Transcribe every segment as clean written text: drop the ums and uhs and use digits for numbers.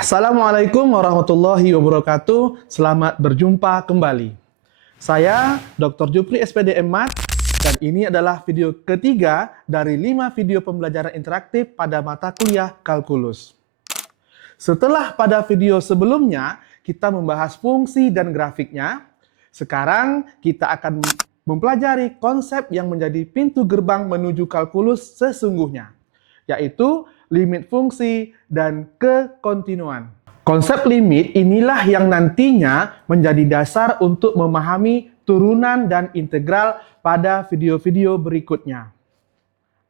Assalamualaikum warahmatullahi wabarakatuh. Selamat berjumpa kembali. Saya Dr. Jupri SPDM Mat dan ini adalah video ketiga dari 5 video pembelajaran interaktif pada mata kuliah kalkulus. Setelah pada video sebelumnya kita membahas fungsi dan grafiknya, sekarang kita akan mempelajari konsep yang menjadi pintu gerbang menuju kalkulus sesungguhnya, yaitu limit fungsi dan kekontinuan. Konsep limit inilah yang nantinya menjadi dasar untuk memahami turunan dan integral pada video-video berikutnya.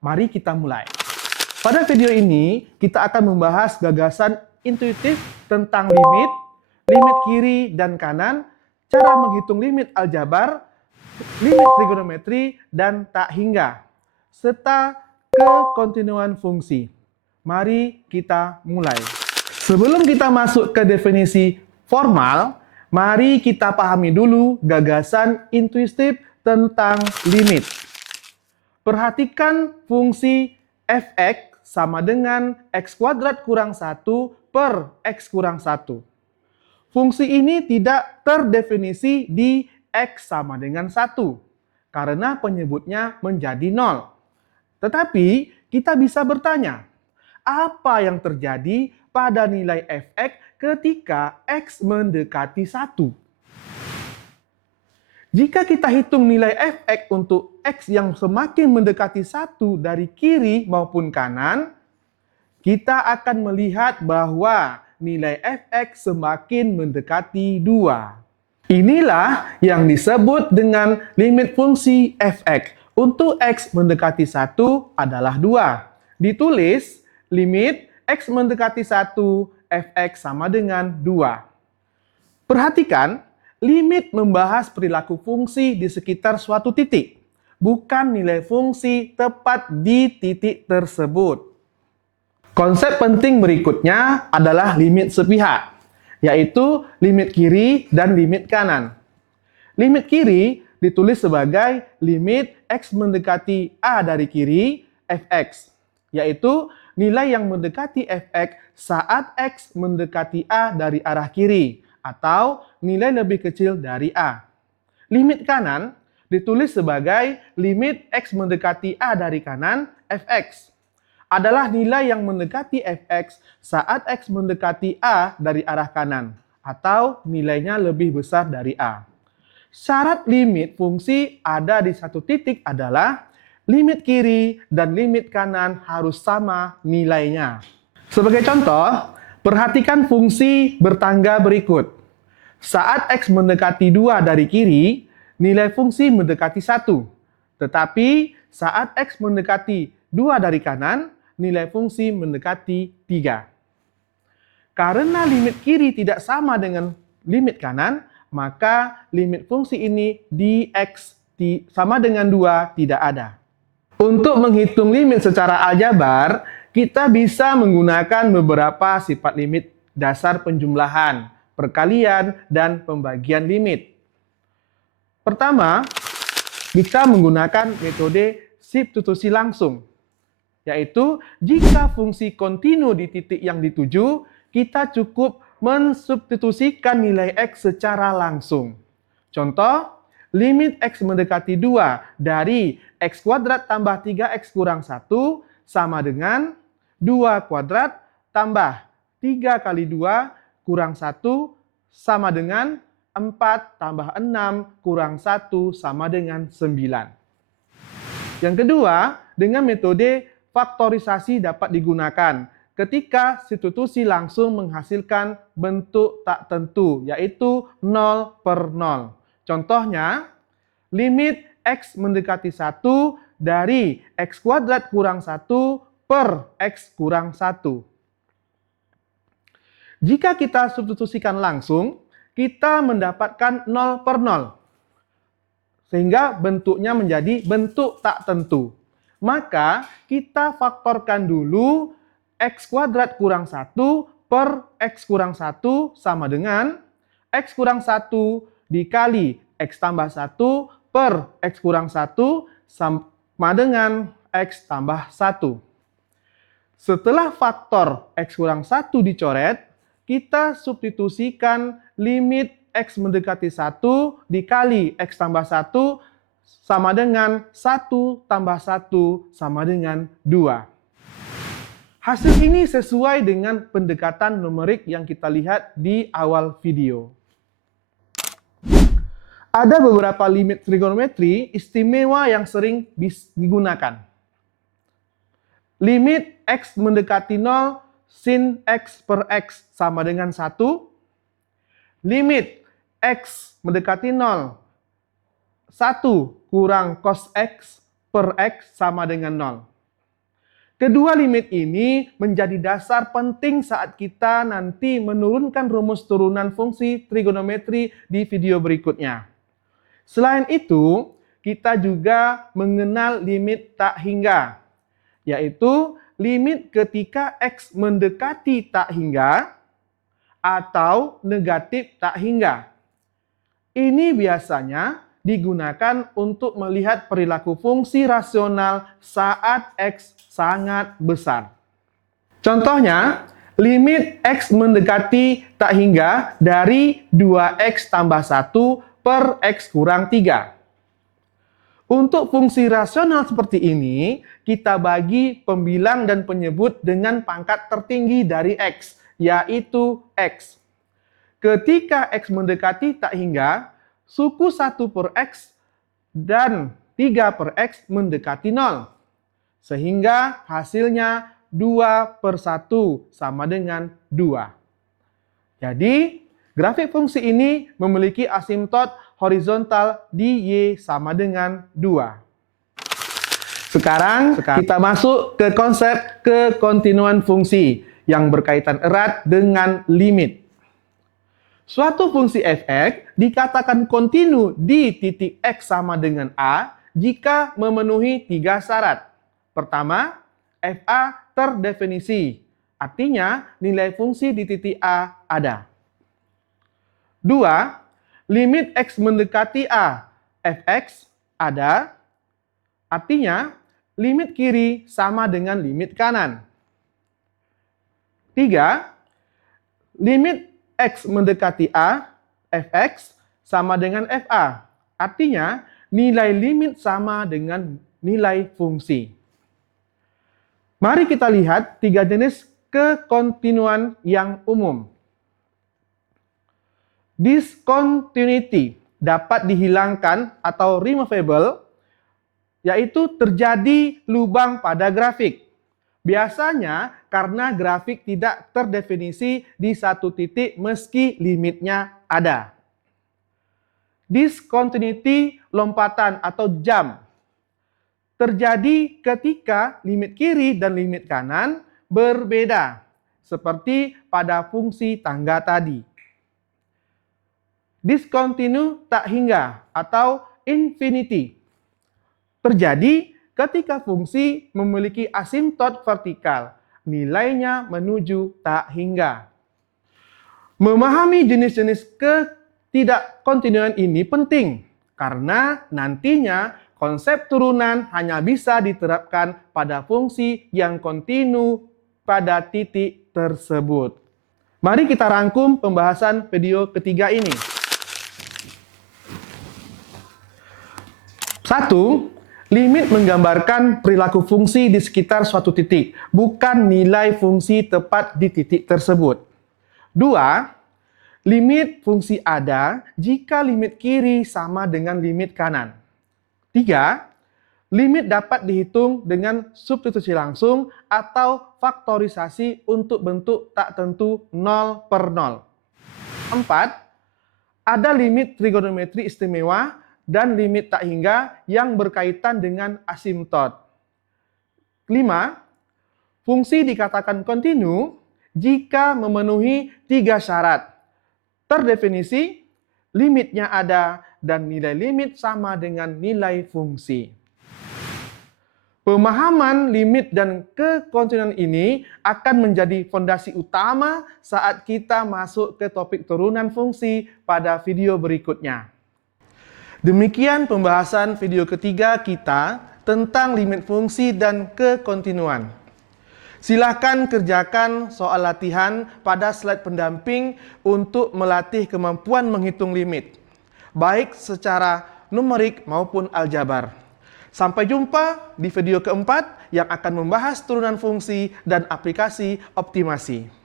Mari kita mulai. Pada video ini, kita akan membahas gagasan intuitif tentang limit, limit kiri dan kanan, cara menghitung limit aljabar, limit trigonometri, dan tak hingga, serta kekontinuan fungsi. Mari kita mulai. Sebelum kita masuk ke definisi formal, mari kita pahami dulu gagasan intuitif tentang limit. Perhatikan fungsi f(x) sama dengan x kuadrat kurang 1 per x kurang 1. Fungsi ini tidak terdefinisi di x sama dengan 1, karena penyebutnya menjadi 0. Tetapi, kita bisa bertanya, apa yang terjadi pada nilai f(x) ketika x mendekati 1? Jika kita hitung nilai f(x) untuk x yang semakin mendekati 1 dari kiri maupun kanan, kita akan melihat bahwa nilai f(x) semakin mendekati 2. Inilah yang disebut dengan limit fungsi f(x). Untuk x mendekati 1 adalah 2. Ditulis limit x mendekati 1 f(x) sama dengan 2. Perhatikan, limit membahas perilaku fungsi di sekitar suatu titik, bukan nilai fungsi tepat di titik tersebut. Konsep penting berikutnya adalah limit sepihak, yaitu limit kiri dan limit kanan. Limit kiri ditulis sebagai limit x mendekati a dari kiri f(x), yaitu nilai yang mendekati f(x) saat x mendekati a dari arah kiri, atau nilai lebih kecil dari a. Limit kanan ditulis sebagai limit x mendekati a dari kanan f(x), adalah nilai yang mendekati f(x) saat x mendekati a dari arah kanan, atau nilainya lebih besar dari a. Syarat limit fungsi ada di satu titik adalah limit kiri dan limit kanan harus sama nilainya. Sebagai contoh, perhatikan fungsi bertangga berikut. Saat x mendekati 2 dari kiri, nilai fungsi mendekati 1. Tetapi saat x mendekati 2 dari kanan, nilai fungsi mendekati 3. Karena limit kiri tidak sama dengan limit kanan, maka limit fungsi ini di x sama dengan 2 tidak ada. Untuk menghitung limit secara aljabar, kita bisa menggunakan beberapa sifat limit dasar penjumlahan, perkalian, dan pembagian limit. Pertama, kita menggunakan metode substitusi langsung, yaitu jika fungsi kontinu di titik yang dituju, kita cukup mensubstitusikan nilai x secara langsung. Contoh, limit x mendekati 2 dari x kuadrat tambah 3x kurang 1 sama dengan 2 kuadrat tambah 3 kali 2 kurang 1 sama dengan 4 tambah 6 kurang 1 sama dengan 9. Yang kedua, dengan metode faktorisasi dapat digunakan ketika substitusi langsung menghasilkan bentuk tak tentu, yaitu 0 per 0. Contohnya, limit x mendekati 1 dari x kuadrat kurang 1 per x kurang 1. Jika kita substitusikan langsung, kita mendapatkan 0 per 0. Sehingga bentuknya menjadi bentuk tak tentu. Maka kita faktorkan dulu x kuadrat kurang 1 per x kurang 1 sama dengan x kurang 1 dikali x tambah 1 per x kurang 1 sama dengan x tambah 1. Setelah faktor x kurang 1 dicoret, kita substitusikan limit X mendekati 1 dikali X tambah 1 sama dengan 1 tambah 1 sama dengan 2. Hasil ini sesuai dengan pendekatan numerik yang kita lihat di awal video. Ada beberapa limit trigonometri istimewa yang sering digunakan. Limit X mendekati 0 sin X per X sama dengan 1. Limit X mendekati 0, 1 kurang cos X per X sama dengan 0. Kedua limit ini menjadi dasar penting saat kita nanti menurunkan rumus turunan fungsi trigonometri di video berikutnya. Selain itu, kita juga mengenal limit tak hingga, yaitu limit ketika X mendekati tak hingga atau negatif tak hingga. Ini biasanya digunakan untuk melihat perilaku fungsi rasional saat X sangat besar. Contohnya, limit X mendekati tak hingga dari 2X tambah 1 per X kurang 3. Untuk fungsi rasional seperti ini, kita bagi pembilang dan penyebut dengan pangkat tertinggi dari X, yaitu X. Ketika X mendekati tak hingga, suku 1 per X dan 3 per X mendekati 0. Sehingga hasilnya 2 per 1 sama dengan 2. Jadi, grafik fungsi ini memiliki asimtot horizontal di Y sama dengan 2. Sekarang kita masuk ke konsep kekontinuan fungsi yang berkaitan erat dengan limit. Suatu fungsi f(x) dikatakan kontinu di titik x sama dengan a jika memenuhi 3 syarat. Pertama, fa terdefinisi, artinya nilai fungsi di titik a ada. 2. Limit x mendekati a, fx ada, artinya limit kiri sama dengan limit kanan. 3. Limit X mendekati A, fx sama dengan fa. Artinya, nilai limit sama dengan nilai fungsi. Mari kita lihat 3 jenis kekontinuan yang umum. Discontinuity dapat dihilangkan atau removable, yaitu terjadi lubang pada grafik. Biasanya karena grafik tidak terdefinisi di satu titik meski limitnya ada. Discontinuity lompatan atau jump terjadi ketika limit kiri dan limit kanan berbeda, seperti pada fungsi tangga tadi. Discontinue tak hingga atau infinity terjadi ketika fungsi memiliki asimtot vertikal, nilainya menuju tak hingga. Memahami jenis-jenis ketidakkontinuan ini penting, karena nantinya konsep turunan hanya bisa diterapkan pada fungsi yang kontinu pada titik tersebut. Mari kita rangkum pembahasan video ketiga ini. 1. Limit menggambarkan perilaku fungsi di sekitar suatu titik, bukan nilai fungsi tepat di titik tersebut. 2. Limit fungsi ada jika limit kiri sama dengan limit kanan. 3. Limit dapat dihitung dengan substitusi langsung atau faktorisasi untuk bentuk tak tentu 0 per 0. 4. Ada limit trigonometri istimewa dan limit tak hingga yang berkaitan dengan asimtot. 5. Fungsi dikatakan kontinu jika memenuhi 3 syarat. Terdefinisi, limitnya ada, dan nilai limit sama dengan nilai fungsi. Pemahaman limit dan kekontinuan ini akan menjadi fondasi utama saat kita masuk ke topik turunan fungsi pada video berikutnya. Demikian pembahasan video ketiga kita tentang limit fungsi dan kekontinuan. Silakan kerjakan soal latihan pada slide pendamping untuk melatih kemampuan menghitung limit, baik secara numerik maupun aljabar. Sampai jumpa di video keempat yang akan membahas turunan fungsi dan aplikasi optimasi.